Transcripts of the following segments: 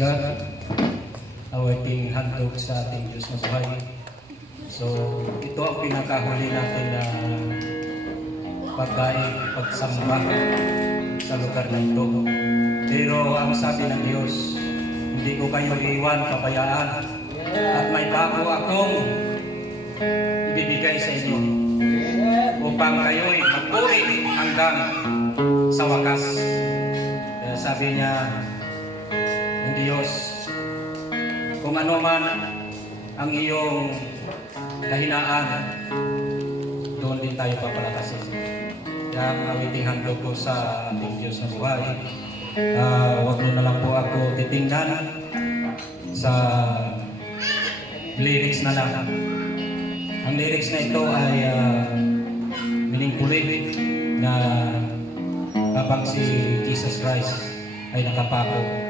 God, ating handog sa ating Diyos na buhay. So, ito ang pinakahuli natin na pagkain, pagsamba sa lugar na ito. Pero ang sabi ng Diyos, hindi ko kayo iwan, pabayaan, at may bago akong ibibigay sa inyo upang kayo'y magpuri hanggang sa wakas. Kaya sabi niya ng Diyos, kung ano man ang iyong kahinaan, doon din tayo papalakasin. Kaya ang awiting handog ko sa ating Diyos na buhay, huwag mo na lang po ako titingnan sa lyrics na lang. Ang lyrics na ito ay meaningfully na habang si Jesus Christ ay nakapako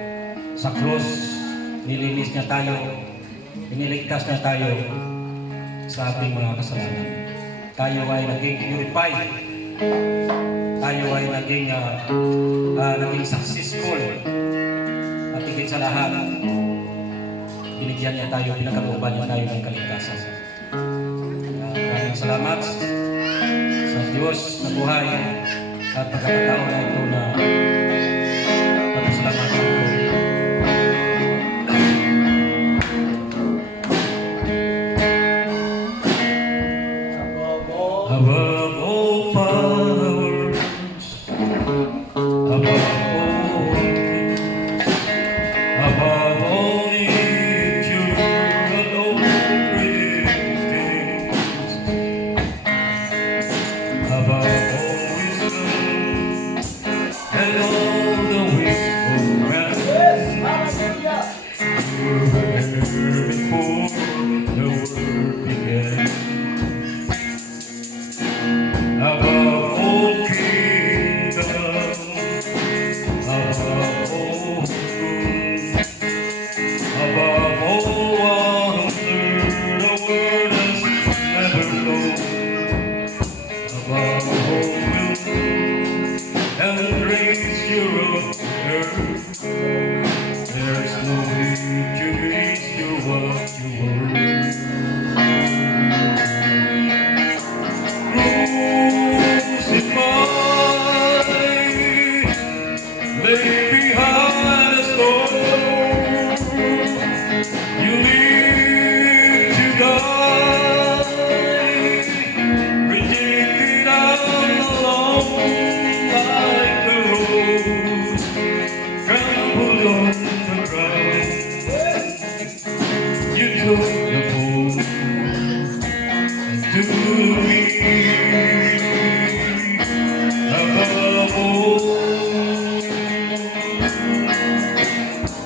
sa cross, nilinis niya tayo, iniligtas niya tayo sa ating mga kasalanan. Tayo ay naging purified, tayo ay naging successful, at higit sa lahat, binigyan niya tayo, pinagkalooban niya tayo ng kaligtasan. Maraming salamat sa Diyos na buhay at pagkakataon na ito na papasalamatan ko. Above all powers, above all things, above all nature and all created things, above all wisdom and all the wisdom man, you were before the world began. Above all kingdoms, above all rules, above all wonder the world has never known, above all will and grandeur of earth, there's no need to base you what you were. Lay behind a storm, you live to die, rejected and alone, like the rose crumbled on the ground. You took the fall to me above all.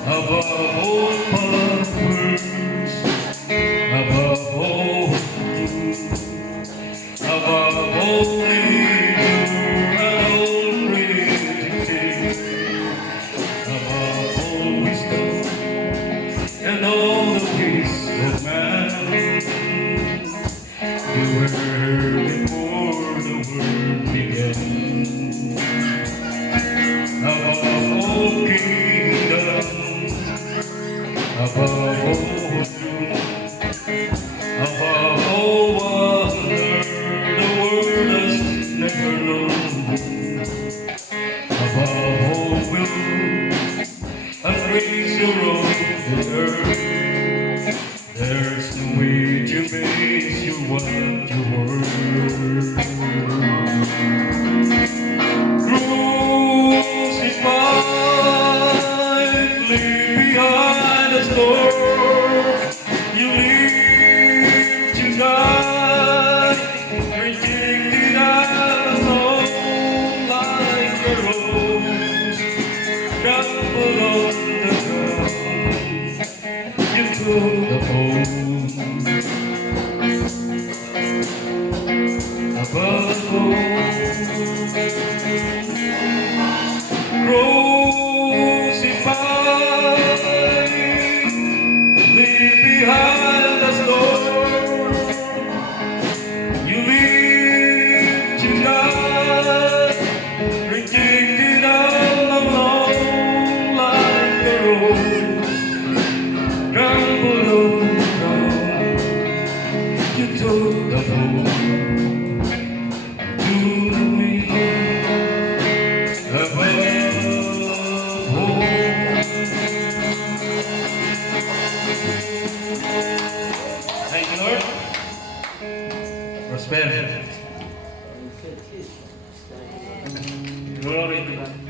Above all powers, above all rules, above all nature and all created, above all wisdom and all the peace of man, you were before the world began. Above all kingdoms, above all truth, above all wonder the world has never known, above all will and grace of the earth, there's no way to base you what you were. Behind the storm, you live to die, rejected and alone, like a rose trampled on the ground. You took the fall prosper. Glory to God.